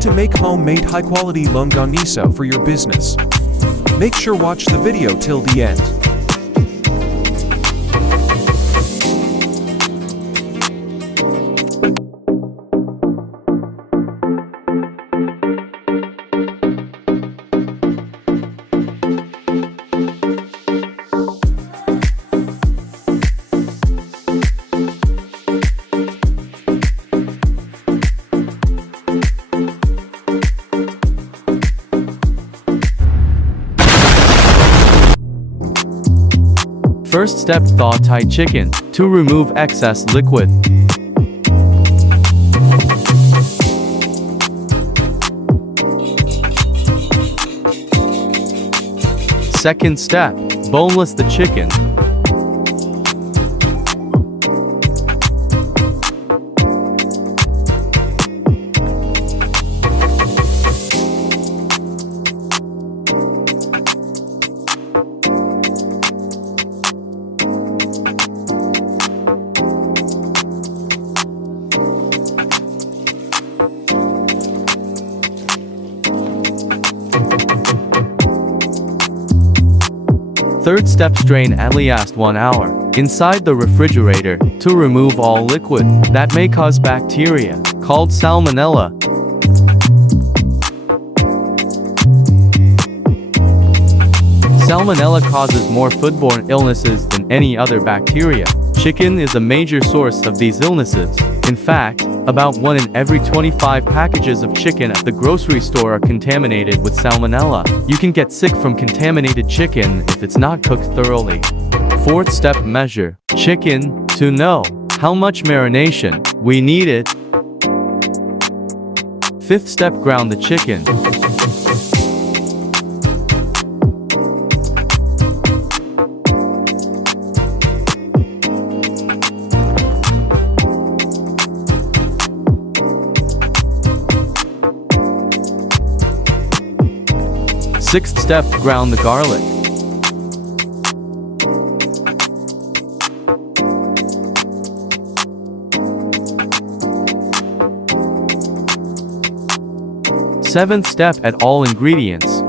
to make homemade high-quality longanisa for your business? Make sure watch the video till the end. First step, thaw Thai chicken to remove excess liquid. Second step, boneless the chicken. Third step, strain at least 1 hour inside the refrigerator to remove all liquid that may cause bacteria called Salmonella. Salmonella causes more foodborne illnesses than any other bacteria. Chicken is a major source of these illnesses. In fact, about 1 in every 25 packages of chicken at the grocery store are contaminated with Salmonella. You can get sick from contaminated chicken if it's not cooked thoroughly. Fourth step, measure chicken to know how much marination we needed. Fifth step, ground the chicken. Sixth step, ground the garlic. Seventh step, add all ingredients.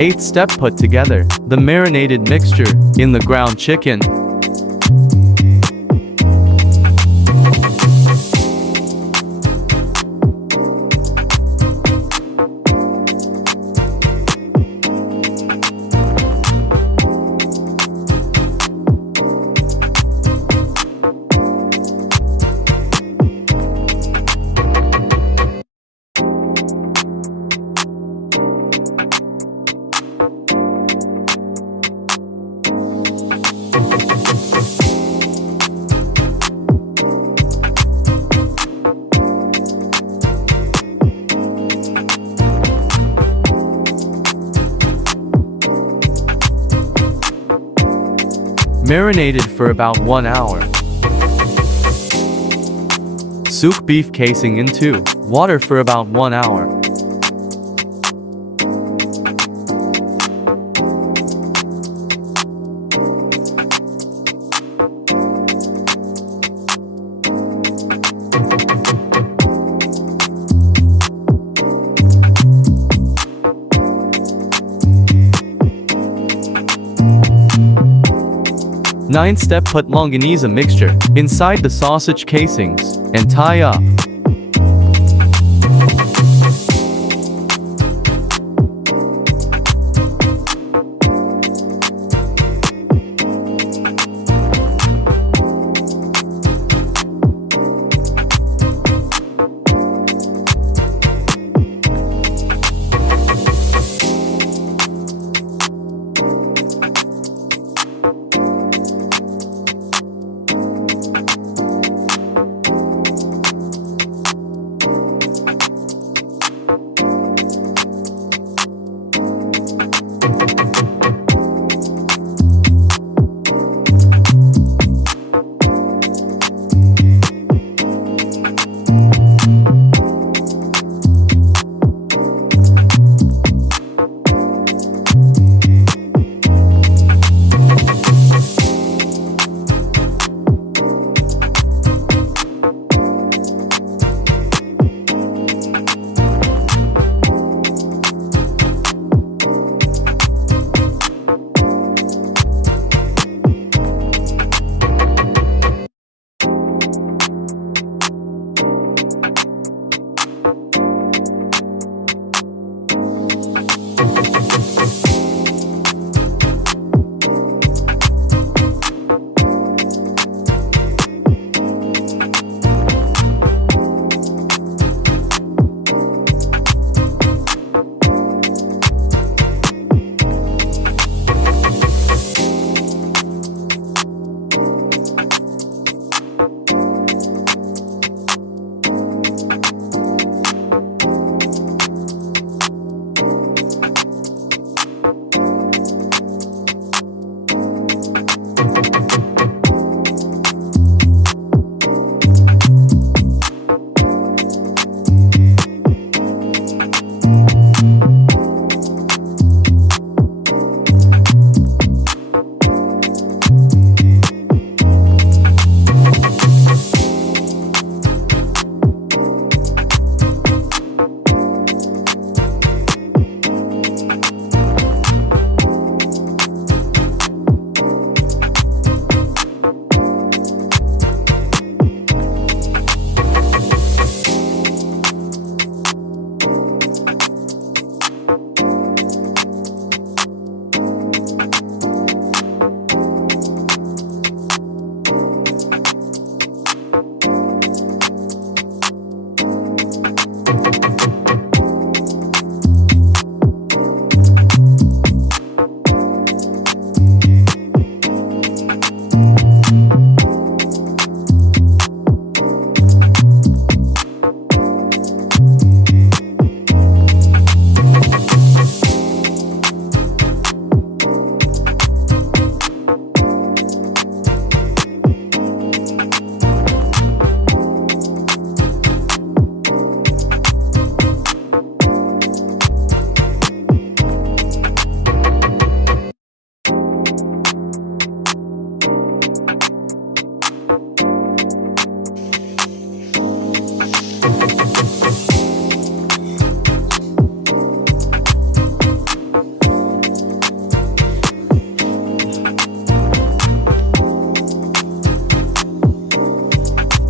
Eighth step, put together the marinated mixture in the ground chicken. Marinated for about 1 hour. Soak beef casing into water for about 1 hour. Ninth step, put longaniza mixture inside the sausage casings and tie up.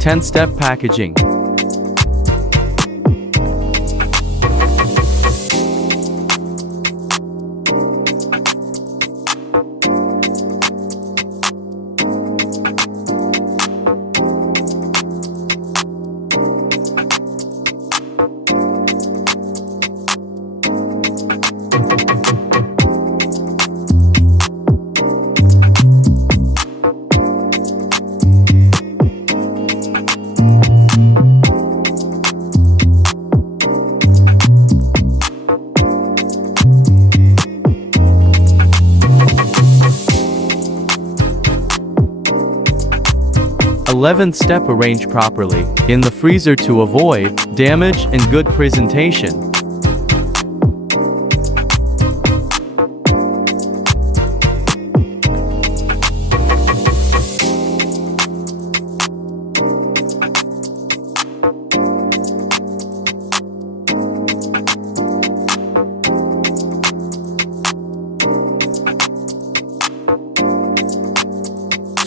Ten-step packaging. Eleventh step, arrange properly in the freezer to avoid damage and good presentation.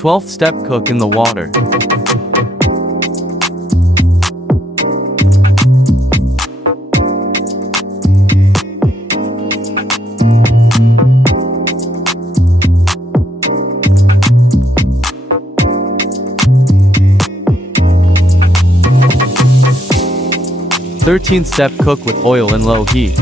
12th step, cook in the water. Thirteenth step, cook with oil in low heat.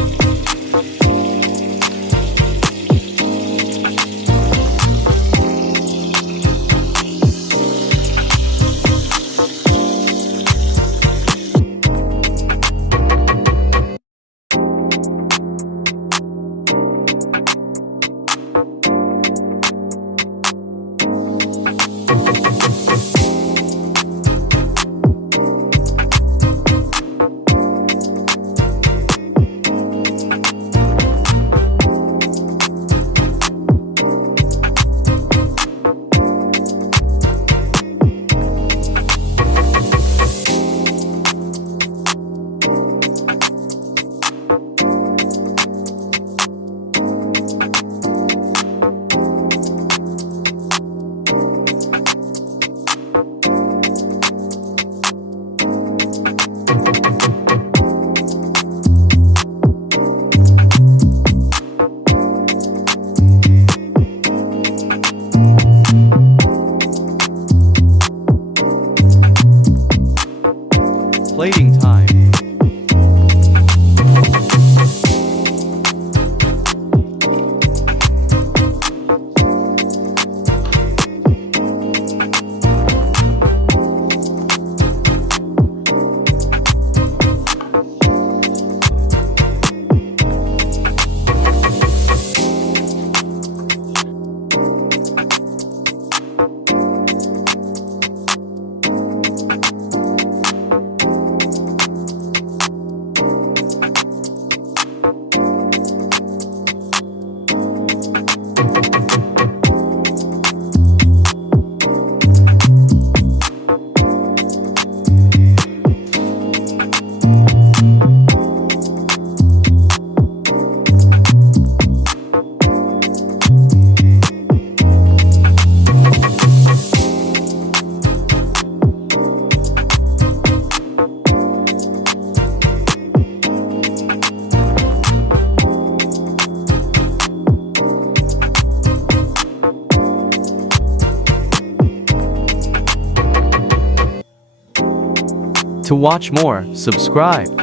Plating time. To watch more, subscribe.